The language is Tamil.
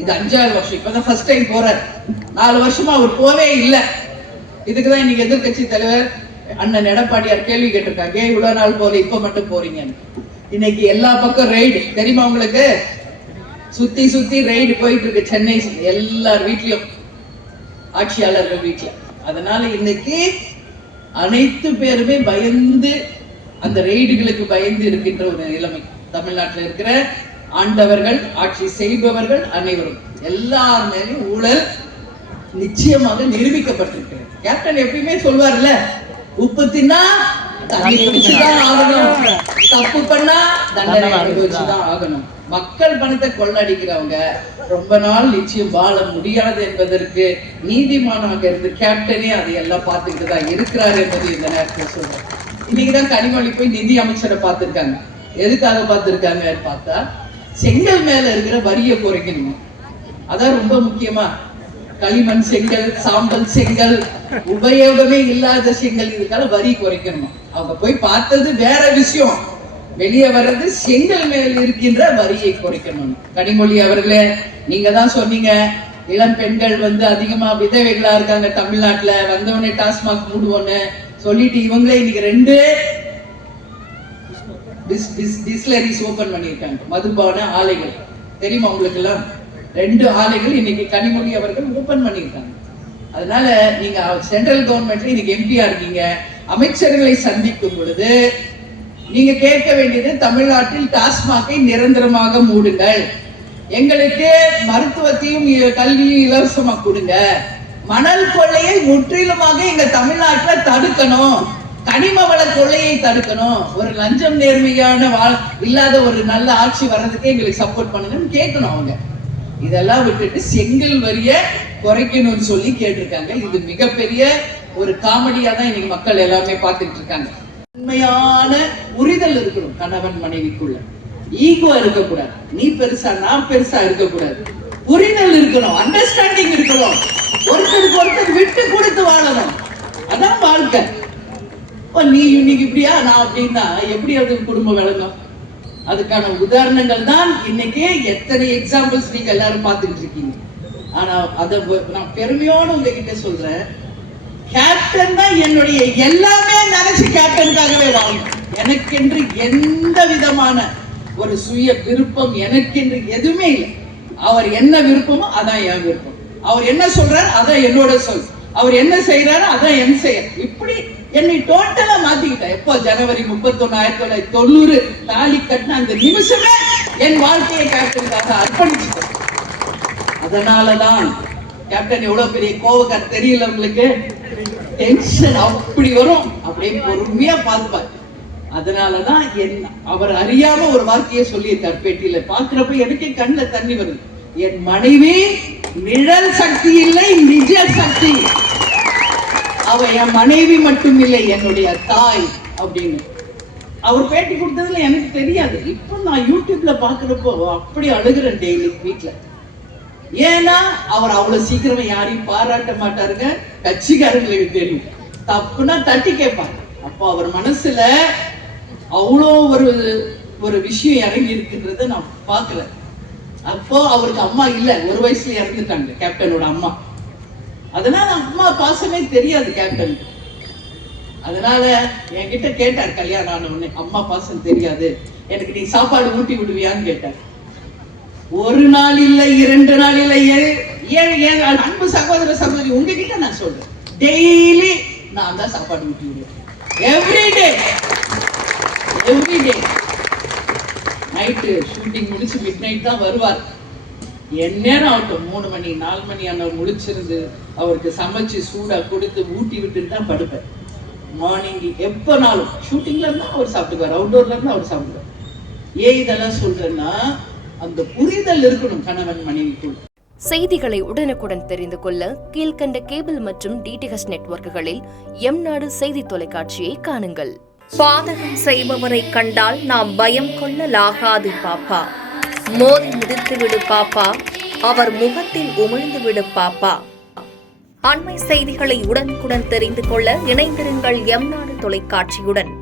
இது 5வது வருஷம். இப்பதான் ஃபர்ஸ்ட் டைம் போறார். 4 வருஷமா அவர் போவே இல்லை. இதுக்குதான் இன்னைக்கு எதிர்கட்சி தலைவர் அண்ணன் எடப்பாடியார் கேள்வி கேட்டிருக்காங்க, இவ்வளவு நாள் போல இப்ப மட்டும் போறீங்கன்னு. இன்னைக்கு எல்லா பக்கம் ரைடு தெரியுமா உங்களுக்கு? சுத்தி சுத்தி ரைடு போயிட்டு இருக்கு சென்னை எல்லார் வீட்லயும், ஆட்சியாளர்கள் வீட்டுல. அதனால இன்னைக்கு அனைத்து பேருமே பயந்து, அந்த ரெய்டுகளுக்கு பயந்து இருக்கின்ற ஒரு நிலைமை தமிழ்நாட்டில் இருக்கிற ஆண்டவர்கள், ஆட்சி செய்பவர்கள் அனைவரும் எல்லார் மேலும் ஊழல் நிச்சயமாக நிரூபிக்கப்பட்டிருக்கிறது. கேப்டன் எப்பயுமே சொல்வார்ல, உப்பு தின்னா தண்ணி குடிச்சுதான் ஆகணும், தப்பு பண்ணா தண்டனை அனுபவிச்சுதான் ஆகணும். மக்கள் பணத்தை கொள்ளடிக்கிறவங்க ரொம்ப நாள் நிச்சயம் வாழ முடியாது என்பதற்கு நீதிமானாக இருந்து கேப்டனே அதையெல்லாம் பார்த்துக்கிட்டு தான் இருக்கிறார் என்பது இந்த நேரத்தில் சொல்றேன். இன்னைக்குதான் கனிமொழி போய் நிதி அமைச்சரை பார்த்திருக்காங்க. எதுக்காக பார்த்திருக்காங்கன்னு பார்த்தா, செங்கல் மேல இருக்கிற வரியை குறைக்கணும். அதான் ரொம்ப முக்கியமா. களிமண் செங்கல், சாம்பல் செங்கல், உபயோகமே இல்லாத செங்கல், இதுக்காக வரி குறைக்கணும். அவங்க போய் பார்த்தது வேற விஷயம், வெளியே வர்றது செங்கல் மேல் இருக்கின்ற வரியை குறைக்கணும். கனிமொழி அவர்களே, நீங்க தான் சொன்னீங்க இளம் பெண்கள் அதிகமா விதவைகளா இருக்காங்க தமிழ்நாட்டுல, வந்தவனே டாஸ்மாக் மூடுவோன்னு சொல்லிட்டு இவங்களே இன்னைக்கு 2 டிஸ்லரிஸ் ஓபன் பண்ணியிருக்காங்க, மதுபான ஆலைகள். தெரியுமா உங்களுக்கு எல்லாம்? 2 ஆலைகள் இன்னைக்கு கனிமொழி அவர்கள் ஓபன் பண்ணியிருக்காங்க. அதனால நீங்க சென்ட்ரல் கவர்மெண்ட்ல இன்னைக்கு எம்பியா இருக்கீங்க, அமைச்சர்களை சந்திக்கும் பொழுது நீங்க கேட்க வேண்டியது, தமிழ்நாட்டில் டாஸ்மாகை நிரந்தரமாக மூடுங்கள், எங்களுக்கு மருத்துவத்தையும் கல்வியும் இலவசமா கொடுங்க, மணல் கொள்ளையை முற்றிலுமாக எங்க தமிழ்நாட்டில் தடுக்கணும், கனிம வள கொள்ளையை தடுக்கணும், ஒரு லஞ்சம் நேர்மையான இல்லாத ஒரு நல்ல ஆட்சி வர்றதுக்கு எங்களுக்கு சப்போர்ட் பண்ணுங்கன்னு கேட்கணும் அவங்க. இதெல்லாம் விட்டுட்டு செங்கல் வரிய குறைக்கணும்னு சொல்லி கேட்டிருக்காங்க. இது மிகப்பெரிய ஒரு காமெடியா தான் இன்னைக்கு மக்கள் எல்லாமே பார்த்துட்டு இருக்காங்க. உண்மையான புரிதல் இருக்கணும் கணவன் மனைவிக்குள்ள, ஈகோ இருக்கக்கூடாது, நீ பெருசா நான் பெருசா இருக்கக்கூடாது, புரிதல் இருக்கணும், அண்டர்ஸ்டாண்டிங் இருக்கணும், ஒருத்தருக்கு ஒருத்தர் விட்டு கொடுத்து வாழணும். அதான் வாழ்க்கை. நீ இன்னைக்கு இப்படியா நான் அப்படின்னா எப்படி அது குடும்பம் விளங்கும்? அதுக்கான உதாரணங்கள் தான் இன்னைக்கு எத்தனை எக்ஸாம்பிள்ஸ் நீங்க எல்லாரும் பார்த்துட்டு இருக்கீங்க. ஆனா அத நான் பெருமையோடு உங்ககிட்ட சொல்றேன், கேப்டன் தான் என்னுடைய எல்லாமே நினைச்சு கேப்டனுக்காகவே வாழணும். எனக்கென்று எந்த விதமான ஒரு சுய விருப்பம் எனக்கென்று எதுவுமே இல்லை. அவர் என்ன விருப்பமோ அதான் என் விருப்பம், அவர் என்ன சொல்றாரு அதான் என்னோட சொல், அவர் என்ன செய்யறாரு அதான் என் செயல். இப்படி என்னை டோட்டலா மாத்திக்கிட்டேன். எப்போ ஜனவரி 31, 1990 தாலி கட்டின அந்த நிமிஷமே என் வாழ்க்கையை கேப்டனுக்காக அர்ப்பணிச்சுட்டேன். அதனாலதான் கேப்டன் எவ்வளவு பெரிய கோவக்கார் தெரியல உங்களுக்கு, டென்ஷன் அப்படி வரும், அப்படியே பொறுமையா பார்ப்பார். அதனாலதான் அவர் அறியாம ஒரு வார்த்தையை சொல்லியிருக்கார் பேட்டியில, பாக்குறப்ப எனக்கே கண்ணுல தண்ணி வருது. என் மனைவி நிழல் சக்தி இல்லை, நிஜ சக்தி. அவ என் மனைவி மட்டும் இல்லை, என்னுடைய தாய் அப்படின்னு அவர் பேட்டி கொடுத்ததுல எனக்கு தெரியாது. இப்ப நான் யூடியூப்ல பாக்குறப்போ அப்படி அழுகிறேன் டெய்லி வீட்டுல. ஏன்னா அவர் அவ்வளவு சீக்கிரமா யாரையும் பாராட்ட மாட்டாருங்க, கட்சிக்காரங்களுக்கு தெரியும், தப்புனா தட்டி கேட்பாங்க. அப்போ அவர் மனசுல அவ்வளோ ஒரு விஷயம் இறங்கி இருக்குன்றத நான் பாக்கல. அப்போ அவருக்கு அம்மா இல்ல, 1 வயசுல இறந்துட்டாங்க கேப்டனோட அம்மா. அதனால அம்மா பாசமே தெரியாது கேப்டன். அதனால என்கிட்ட கேட்டார் கல்யாணம் ஆன உடனே, அம்மா பாசம் தெரியாது எனக்கு, நீ சாப்பாடு ஊட்டி விடுவியான்னு கேட்டார். 1 நாள் இல்லை, 2 நாள் இல்லை, அன்பு சகோதர சகோதரி உங்ககிட்ட நான் சொல்றேன், டெய்லி நான் தான் சாப்பாடு ஊட்டி விடுவேன். எவ்ரிடே நைட்டு ஷூட்டிங் முடிச்சு மிட் நைட் தான் வருவார். எந்நேரம் ஆகட்டும் 3 மணி 4 மணி ஆன முடிச்சிருந்து அவருக்கு சமைச்சு சூடா கொடுத்து ஊட்டி விட்டுட்டு தான் படுப்பேன். மார்னிங் எப்பனாலும் ஷூட்டிங்ல இருந்தா அவர் சாப்பிட்டுக்குவார், அவுட்டோர்ல இருந்தா அவர் சாப்பிடுவார். ஏன் இதெல்லாம் சொல்றேன்னா, அந்த புரிதல் இருக்கணும் கணவன் மனைவிக்குள். செய்திகளை உடனுக்குடன் தெரிந்து கொள்ள கீழ்கண்ட கேபிள் மற்றும் டிடிஹெச் நெட்வொர்க்குகளில் எம்நாடு செய்தி தொலைக்காட்சியை காணுங்கள். பாதகம் செய்பவரை கண்டால் நாம் பயம் கொள்ளலாகாது பாப்பா, மோதி மிதித்து விடு பாப்பா, அவர் முகத்தில் உமிழ்ந்து விடு பாப்பா. அண்மை செய்திகளை உடனுக்குடன் தெரிந்து கொள்ள இணைந்திருங்கள் எம்நாடு தொலைக்காட்சியுடன்.